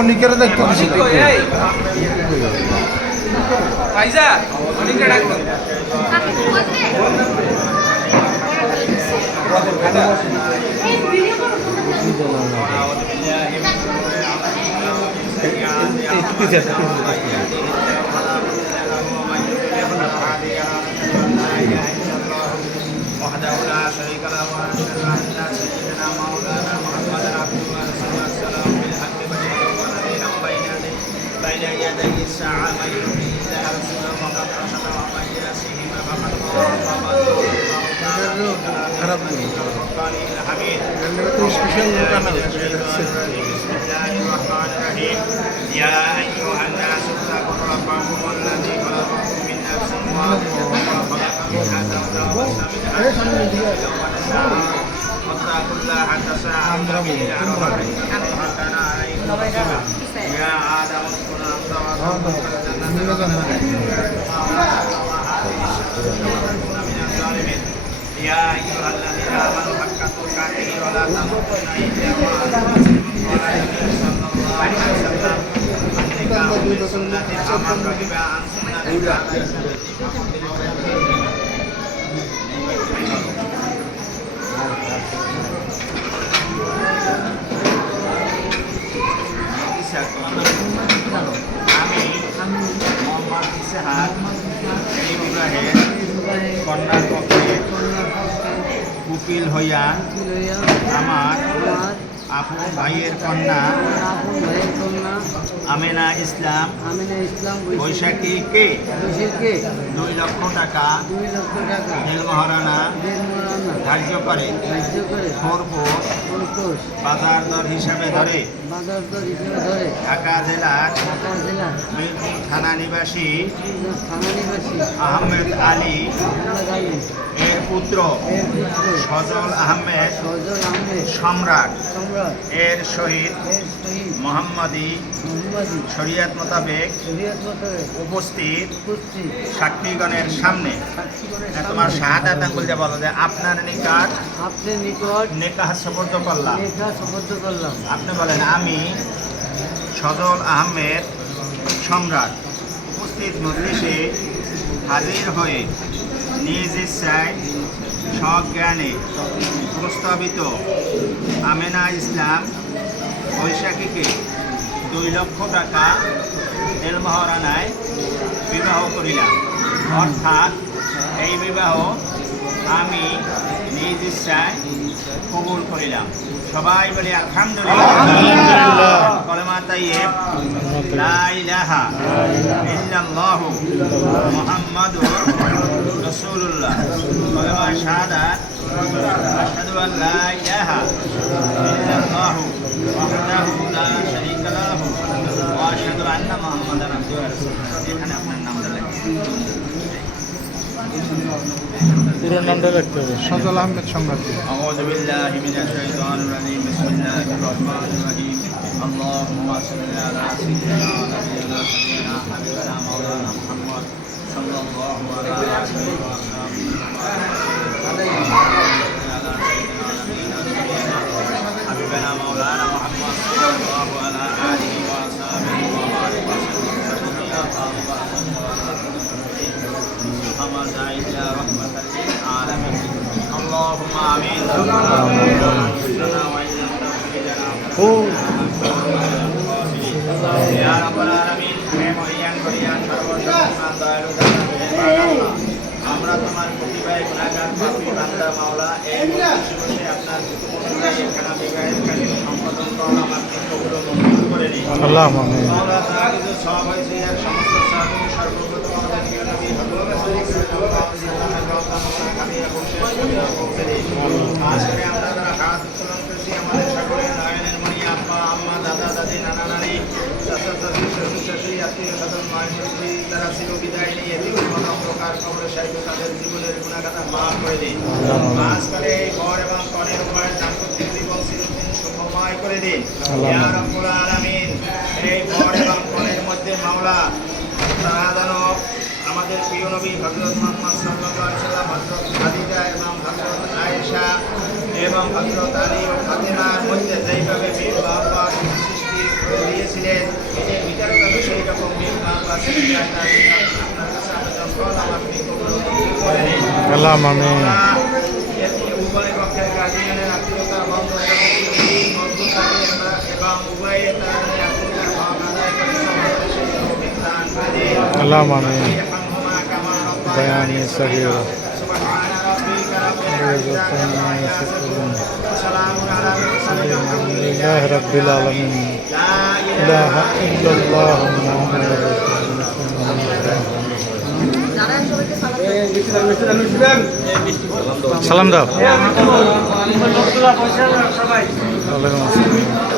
অনেকের দেখতে দিছি ভাইজা অনেকটা ডাকতো وحده لا شريك له واشهد ان سيدنا مولانا محمدا عبده ورسوله السلام بالحق بشيرا ونذيرا بين يدي الساعه من يطع الله ورسوله فقد رشد ومن يعصهما فقد ضل الفرقان الحميد بسم الله الرحمن الرحيم يا ايها الناس اتقوا ربكم الذي خلقكم من نفس واحده وخلق منها زوجها وبث منها واتقوا الله تساءلون به وكان عليكم رقيبا يا آدم اسكن أنت وزوجك الجنة من الظالمين يا أيها الذين آمنوا حق تقاته ولا تموتن إلا وأنتم مسلمون قال النبي صلى الله عليه وسلم النكاح من سنتي فمن رغب عن سنتي فليس مني আমি মোহাম্মদ ইসহাক ইব্রাহিম কন্যার পক্ষে উকিল হইয়া আমার আপন ভাইয়ের কন্যা আমেনা ইসলাম বৈশাখীকে 2 লক্ষ টাকা মহারানা ধার্য করে বাজার দর হিসাবে ধরে ঢাকা জেলার মিরপুর থানা নিবাসী আহমেদ আলী এর পুত্র সজল আহমেদ সম্রাট এর সহিত মোহাম্মদী শরিয়ত মোতাবেক উপস্থিত সাক্ষীগণের সামনে তোমার শাহাদাত আঙ্গুল যা বলো যে আপনার নিকট নিকাহ সুপর্দ করলাম। আপনি বলেন আমি সজল আহমেদ সম্রাট উপস্থিত মজলিসে হাজির হয়ে নিজ ইচ্ছায় সজ্ঞানে প্রস্তাবিত আমেনা ইসলাম বৈশাখীকে 2 লক্ষ টাকা মহারানায় বিবাহ করিলাম। অর্থাৎ এই বিবাহ আমি নিজ ইচ্ছায় কবুল করিলাম। সবাই বলি আলহামদুলিল্লাহ। কলেমা তাইয়্যিব লা ইলাহা ইল্লাল্লাহু মুহাম্মাদুর রাসূলুল্লাহ। কলেমা শাহাদাত আশহাদু আল লা ইলাহা ইল্লাল্লাহু ওয়াহদাহু লা শারীকা লাহু ওয়া আশহাদু আন্না মুহাম্মাদান আবদুহু ওয়া রাসূলুহু। এখানে আপনার নামটা লিখুন। পুরো নামটা লিখতে হবে, সজল আহমেদ সম্রাট। আউযু বিল্লাহি মিনাশ শাইতানির রাজিম। বিসমিল্লাহির রাহমানির রাহিম। আল্লাহুম্মা সাল্লি আলা সাইয়্যিদিনা ওয়া নাবিয়িনা হাবিবিনা মাওলানা মুহাম্মদ সাল্লাল্লাহু আলাইহি ওয়াসাল্লাম। হাবিবিনা মাওলানা মুহাম্মদ সাল্লাল্লাহু আলাইহি ওয়াসাল্লাম। اللهم آمين. يا رب العالمين. আমরা তোমার প্রতিভায় গুণাগার পাপী বান্দা মাওলা এই বসে আপনার এখানে বিবাহের কাজ সম্পাদন করো, আমাকে কবুল ও মঞ্জুর করে নিন। আল্লাহুম্মা আমিন। মাওলা যা কিছু সব হয়েছে এর সমস্ত সাহায্য সর্বপ্রথম আমাদের প্রিয় নবী হযরত আজকে আমরা যারা হাত উত্তোলন করছি আমাদের সকলের নয়নের মণি আব্বা আম্মা দাদা দাদি নানা নানি চাচা চাচি শ্বশুর শাশুড়ি আত্মীয় স্বজন মায় মুরব্বী যারা ছিল বিদায় নিয়ে বিভিন্ন প্রকার কবরে সাহিত্য তাদের জীবনের গুণাগাথা মাফ করে দিন। আজকালে এই বর এবং কনের উভয় দাম্পত্য জীবন চিরদিন সুখময় করে দিন। ইয়া রাব্বুল আলামিন। এই বর এবং কনের মধ্যে মাওলা তারা যেন আমাদের প্রিয় নবী হযরত মুহাম্মদ সাল্লাল্লাহু আলাইহি ওয়াসাল্লাম, হযরত খাদিজা এবং হযরত আয়েশা এবং হযরত আলী ও ফাতেমার মধ্যে যেইভাবে মিল মহব্বত সৃষ্টি দিয়েছিলেন এদের ভিতরে আমি সেই রকম নির্মাণ বা আপনার কাছে আবেদন করলাম আপনি কবুল করে নিন। আল্লাহ মানে উভয় পক্ষের গার্জিয়ানের আত্মীয়তা বন্ধন মজবুত থাকে এবং উভয়ে তাদের আত্মীয়তার ভাব আদায় করে সমাজে সেই তৌফিক দান করে। আল্লাহ মানে يرحمهما كما بياني ربياني صغيرا. سبحان ربك رب العزة عما يصفون وسلام على المرسلين والحمد لله رب العالمين لا إله إلا الله محمد رسول الله সালাম দাও ওয়ালাইকুম আসসালাম